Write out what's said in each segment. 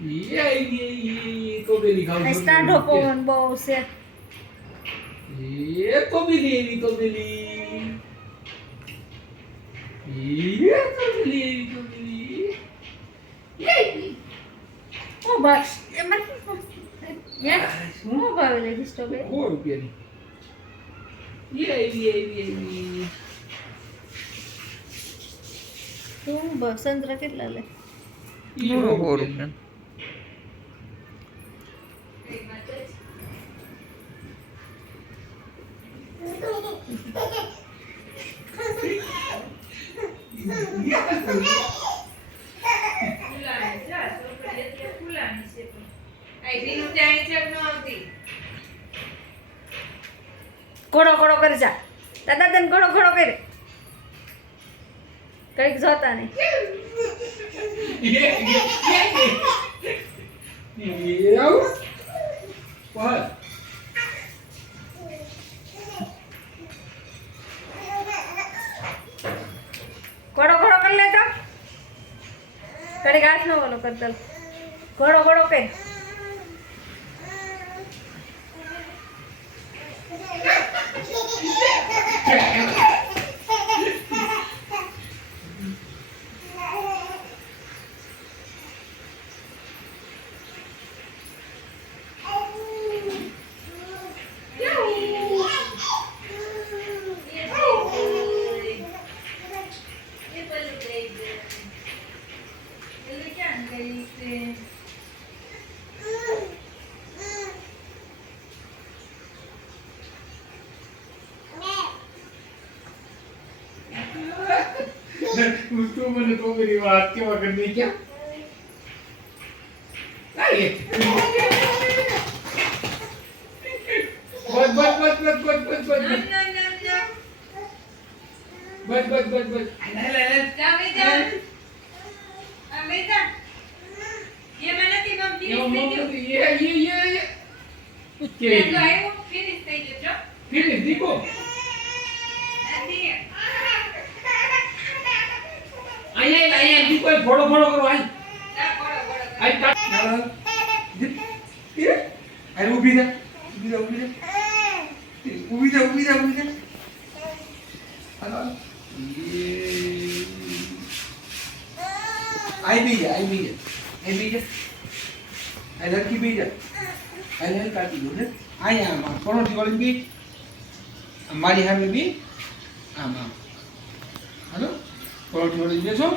ये तो बेली खाओ સ્ટાર્ટ હો પવન બહુ છે ये तो बेली तो बेली ये तो बेली ये ઓ બસ એમાં યે હું ભાવે લે સ્ટોબે ₹100 ये તું સંતરા કેટલા લે ₹100 ઘોડો ઘોડો કરી જા દાદા તને ઘોડો ઘોડો કરે કઈક જોતા નહીં ये पर ઘોડો ઘોડો કરી લે તો કડી ગાંઠ નો ઓલો કરતલ ઘોડો ઘોડો કર उसको मैंने तो मेरी बात के वक्त नहीं क्या बस बस बस बस बस बस बस बस बस बस बस बस फिनिश देखो आया देखो फोड़ो फोड़ो करो आई आई काट अरे ऊभी जा हेलो ये आई भी जा आई लड़की भी जा आई लड़की काटी दो ने आया मां कोनो दिवाली भी हमारी हाथ में भी आम आम हेलो परोठी वाली बेचो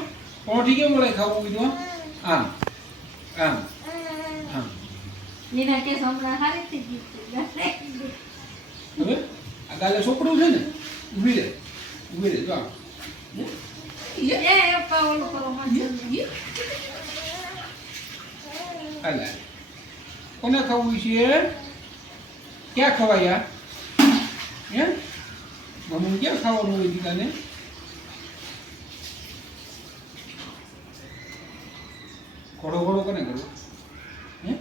परोठी કેમ મળે ખાવું કીધું આમ આમ આમ નીના કે સોમરા હારી થી ગઈ હવે આ ગાલે છોકરું છે ને ઊભી રહે જો આમ એ પાવલ કરો મન હાલે કોને ખાવું છે ક્યાં ખવાય હે મમ્મી ક્યાં ખાવાનું હોય દીકાને ઘોડો ઘોડો કોને કરવો હે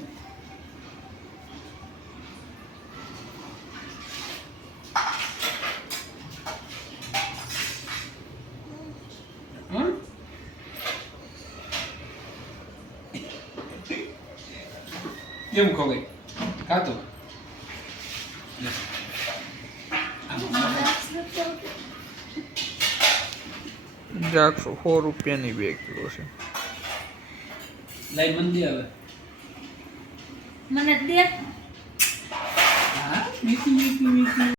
કેમ ખવાય ખાતો દ્રાક્ષ ₹100 2 કિલો છે લાઈ મંદી આવે મને દે હા મીઠી મીઠી મીઠી